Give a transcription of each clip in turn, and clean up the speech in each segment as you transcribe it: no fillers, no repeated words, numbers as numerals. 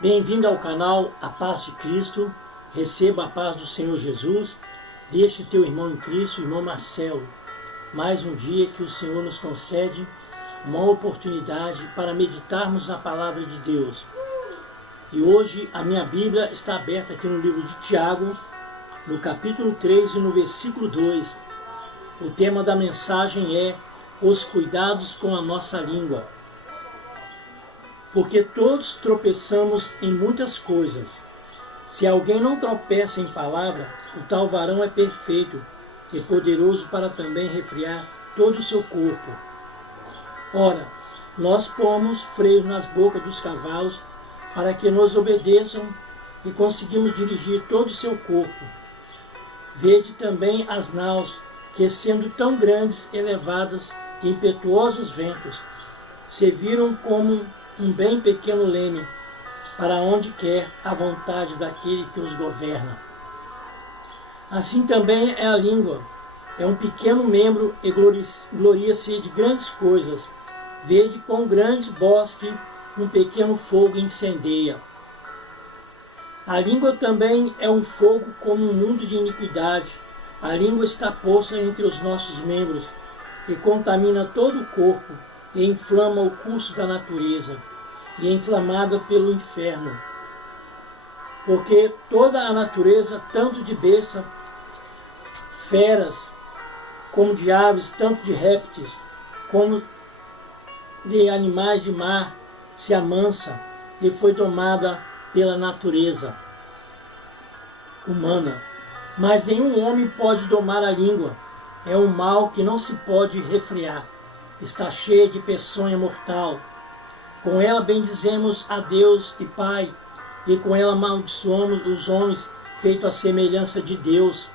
Bem-vindo ao canal A Paz de Cristo. Receba a paz do Senhor Jesus. Deste teu irmão em Cristo, irmão Marcelo. Mais um dia que o Senhor nos concede uma oportunidade para meditarmos na palavra de Deus. E hoje a minha Bíblia está aberta aqui no livro de Tiago, no capítulo 3 e no versículo 2. O tema da mensagem é os cuidados com a nossa língua. Porque todos tropeçamos em muitas coisas. Se alguém não tropeça em palavra, o tal varão é perfeito e poderoso para também refrear todo o seu corpo. Ora, nós pomos freios nas bocas dos cavalos para que nos obedeçam e conseguimos dirigir todo o seu corpo. Vede também as naus, que sendo tão grandes, elevadas de impetuosos ventos, se viram como um bem pequeno leme, para onde quer a vontade daquele que os governa. Assim também é a língua, é um pequeno membro e gloria-se de grandes coisas. Vede quão grande bosque um pequeno fogo incendeia. A língua também é um fogo como um mundo de iniquidade. A língua está posta entre os nossos membros e contamina todo o corpo e inflama o curso da natureza, e é inflamada pelo inferno. Porque toda a natureza, tanto de besta, feras, como de aves, tanto de répteis, como de animais de mar, se amansa e foi domada pela natureza humana. Mas nenhum homem pode domar a língua. É um mal que não se pode refrear. Está cheia de peçonha mortal. Com ela bendizemos a Deus e Pai, e com ela amaldiçoamos os homens feitos à semelhança de Deus.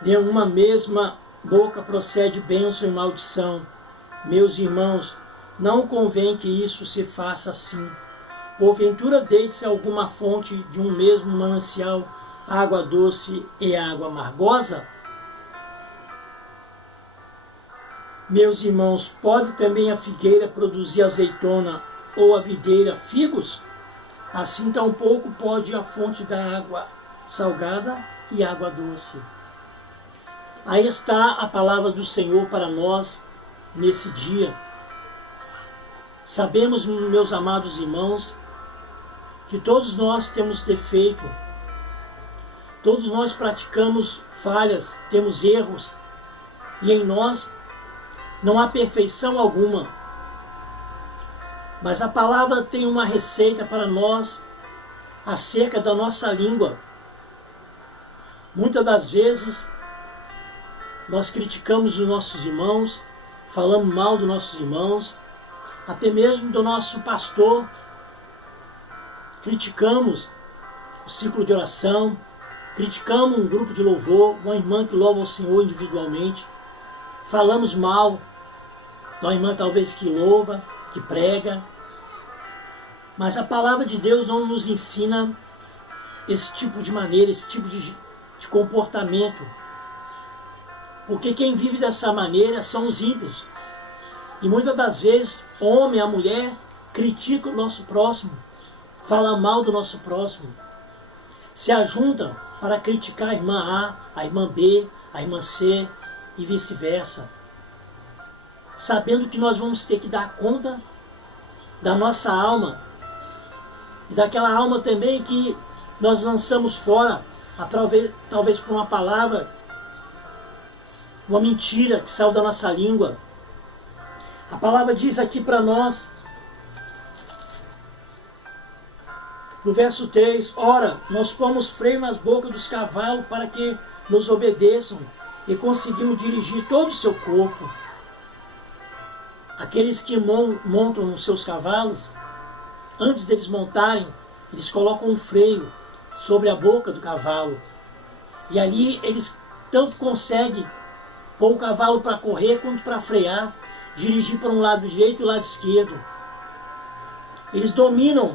De uma mesma boca procede bênção e maldição. Meus irmãos, não convém que isso se faça assim. Porventura deite-se alguma fonte de um mesmo manancial, água doce e água amargosa? Meus irmãos, pode também a figueira produzir azeitona ou a videira figos? Assim tampouco pode a fonte da água salgada e água doce. Aí está a palavra do Senhor para nós nesse dia. Sabemos, meus amados irmãos, que todos nós temos defeito, todos nós praticamos falhas, temos erros, e em nós não há perfeição alguma. Mas a palavra tem uma receita para nós acerca da nossa língua. Muitas das vezes nós criticamos os nossos irmãos, falamos mal dos nossos irmãos, até mesmo do nosso pastor. Criticamos o ciclo de oração, criticamos um grupo de louvor, uma irmã que louva ao Senhor individualmente. Falamos mal da irmã talvez que louva, que prega. Mas a palavra de Deus não nos ensina esse tipo de maneira, esse tipo de comportamento. Porque quem vive dessa maneira são os ímpios. E muitas das vezes, o homem, a mulher, critica o nosso próximo, fala mal do nosso próximo. Se ajuntam para criticar a irmã A, a irmã B, a irmã C e vice-versa. Sabendo que nós vamos ter que dar conta da nossa alma e daquela alma também que nós lançamos fora, talvez por uma palavra, uma mentira que saiu da nossa língua. A palavra diz aqui para nós, no verso 3, ora, nós pomos freio nas bocas dos cavalos para que nos obedeçam e conseguimos dirigir todo o seu corpo. Aqueles que montam os seus cavalos, antes deles montarem, eles colocam um freio sobre a boca do cavalo. E ali eles tanto conseguem pôr o cavalo para correr quanto para frear, dirigir para um lado direito e o lado esquerdo. Eles dominam.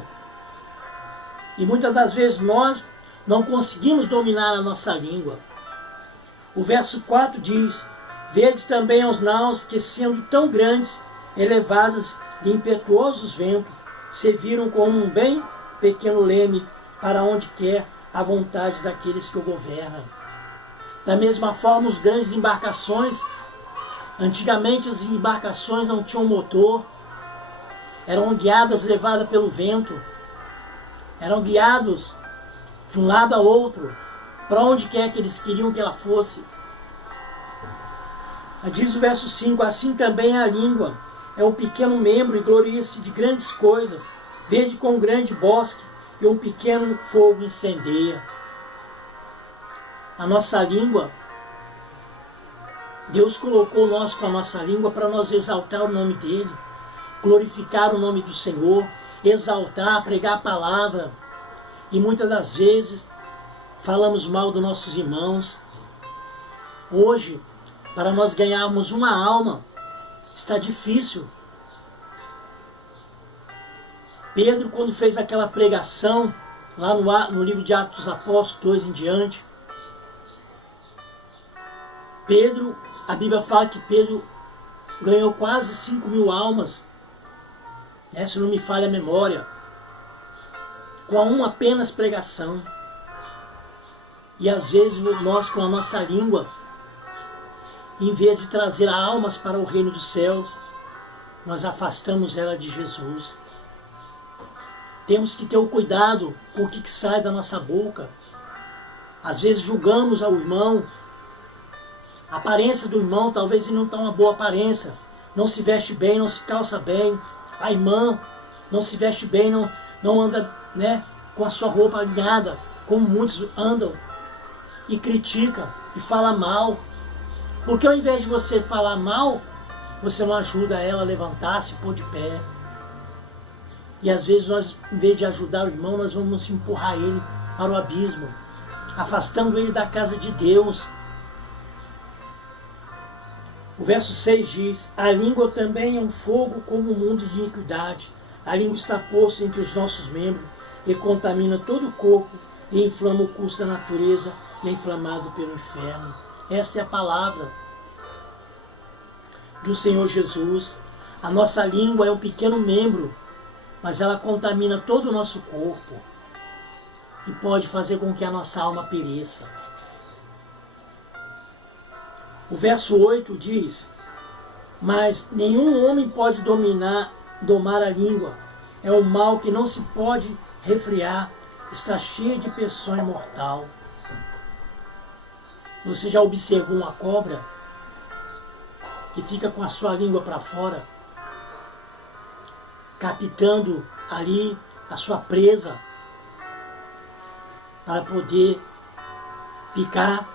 E muitas das vezes nós não conseguimos dominar a nossa língua. O verso 4 diz, vede também aos naus que sendo tão grandes, elevadas de impetuosos ventos, serviram como um bem pequeno leme para onde quer a vontade daqueles que o governam. Da mesma forma, os grandes embarcações, antigamente as embarcações não tinham motor, eram guiadas, levadas pelo vento, eram guiados de um lado a outro, para onde quer que eles queriam que ela fosse. Diz o verso 5, assim também a língua é um pequeno membro e gloria-se de grandes coisas, vede com um grande bosque e um pequeno fogo incendeia. A nossa língua, Deus colocou nós com a nossa língua para nós exaltar o nome dEle, glorificar o nome do Senhor, exaltar, pregar a palavra. E muitas das vezes falamos mal dos nossos irmãos. Hoje, para nós ganharmos uma alma, está difícil. Pedro, quando fez aquela pregação, lá no livro de Atos dos Apóstolos 2 em diante, Pedro, a Bíblia fala que Pedro ganhou quase 5.000 almas, né, se não me falha a memória, com uma apenas pregação. E às vezes nós, com a nossa língua, em vez de trazer almas para o reino dos céus, nós afastamos ela de Jesus. Temos que ter o cuidado com o que sai da nossa boca. Às vezes julgamos ao irmão, a aparência do irmão, talvez ele não está uma boa aparência, não se veste bem, não se calça bem, a irmã não se veste bem, não anda, né, com a sua roupa alinhada, como muitos andam, e critica, e fala mal. Porque ao invés de você falar mal, você não ajuda ela a levantar, se pôr de pé. E às vezes nós, em vez de ajudar o irmão, nós vamos empurrar ele para o abismo, afastando ele da casa de Deus. O verso 6 diz, a língua também é um fogo como um mundo de iniquidade. A língua está posta entre os nossos membros e contamina todo o corpo e inflama o curso da natureza e é inflamado pelo inferno. Esta é a palavra do Senhor Jesus. A nossa língua é um pequeno membro, mas ela contamina todo o nosso corpo e pode fazer com que a nossa alma pereça. O verso 8 diz, mas nenhum homem pode domar a língua. É um mal que não se pode refrear, está cheio de peçonha mortal. Você já observou uma cobra que fica com a sua língua para fora, captando ali a sua presa para poder picar?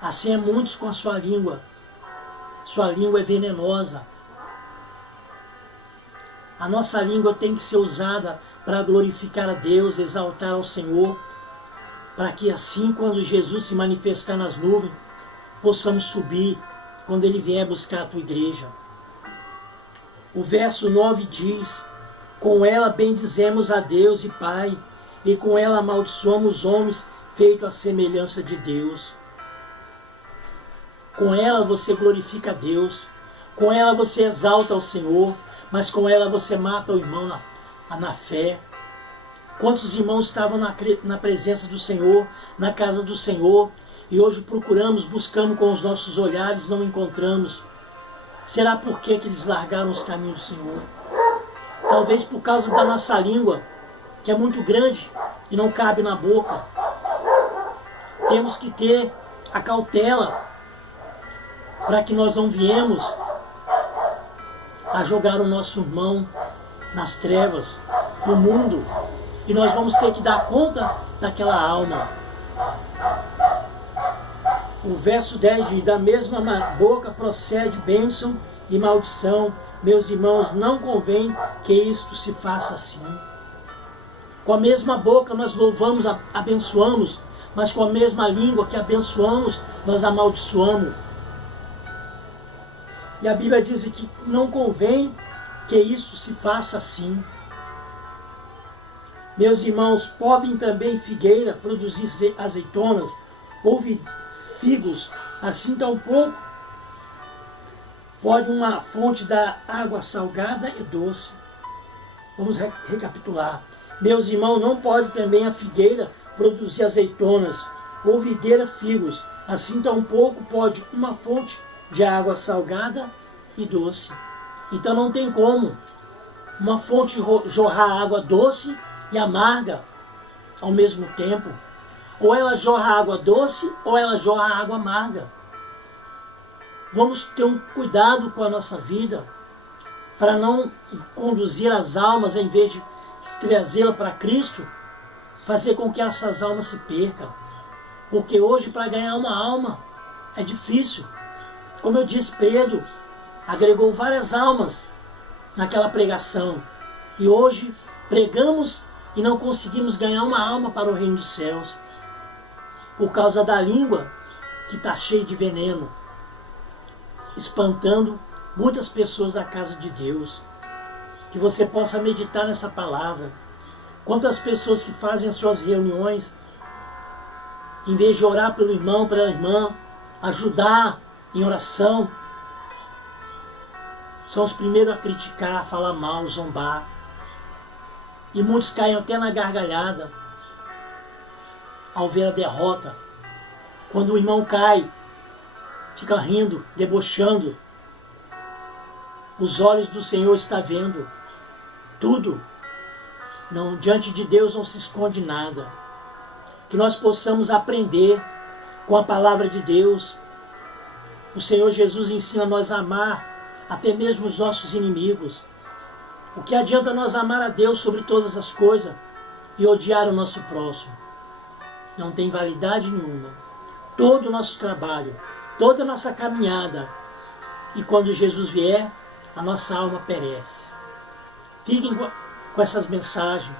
Assim é muitos com a sua língua. Sua língua é venenosa. A nossa língua tem que ser usada para glorificar a Deus, exaltar ao Senhor, para que assim, quando Jesus se manifestar nas nuvens, possamos subir, quando Ele vier buscar a tua igreja. O verso 9 diz, com ela bendizemos a Deus e Pai, e com ela amaldiçoamos os homens, feitos à semelhança de Deus. Com ela você glorifica a Deus, com ela você exalta ao Senhor, mas com ela você mata o irmão na fé. Quantos irmãos estavam na presença do Senhor, na casa do Senhor, e hoje buscamos com os nossos olhares, não encontramos. Será por que eles largaram os caminhos do Senhor? Talvez por causa da nossa língua, que é muito grande e não cabe na boca. Temos que ter a cautela para que nós não viemos a jogar o nosso irmão nas trevas, no mundo, e nós vamos ter que dar conta daquela alma. O verso 10 diz, da mesma boca procede bênção e maldição. Meus irmãos, não convém que isto se faça assim. Com a mesma boca nós louvamos, abençoamos, mas com a mesma língua que abençoamos, nós amaldiçoamos. E a Bíblia diz que não convém que isso se faça assim. Meus irmãos, podem também figueira produzir azeitonas ou figos, assim tampouco pode uma fonte dar água salgada e doce. Vamos recapitular. Meus irmãos, não pode também a figueira produzir azeitonas, ou videira figos. Assim tampouco pode uma fonte de água salgada e doce. Então não tem como uma fonte jorrar água doce e amarga ao mesmo tempo. Ou ela jorra água doce, ou ela jorra água amarga. Vamos ter um cuidado com a nossa vida, para não conduzir as almas, em vez de trazê-la para Cristo, fazer com que essas almas se percam. Porque hoje, para ganhar uma alma, é difícil. Como eu disse, Pedro agregou várias almas naquela pregação. E hoje pregamos e não conseguimos ganhar uma alma para o reino dos céus. Por causa da língua que está cheia de veneno, espantando muitas pessoas da casa de Deus. Que você possa meditar nessa palavra. Quantas pessoas que fazem as suas reuniões, em vez de orar pelo irmão, pela irmã, ajudar em oração, são os primeiros a criticar, falar mal, zombar. E muitos caem até na gargalhada ao ver a derrota. Quando o irmão cai, fica rindo, debochando. Os olhos do Senhor estão vendo tudo. Não, diante de Deus não se esconde nada. Que nós possamos aprender com a palavra de Deus. O Senhor Jesus ensina nós a amar até mesmo os nossos inimigos. O que adianta nós amar a Deus sobre todas as coisas e odiar o nosso próximo? Não tem validade nenhuma. Todo o nosso trabalho, toda a nossa caminhada, e quando Jesus vier, a nossa alma perece. Fiquem com essas mensagens.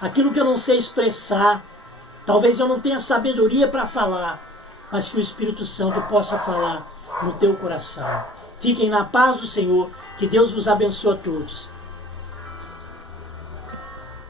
Aquilo que eu não sei expressar, talvez eu não tenha sabedoria para falar, mas que o Espírito Santo possa falar no teu coração. Fiquem na paz do Senhor, que Deus vos abençoe a todos.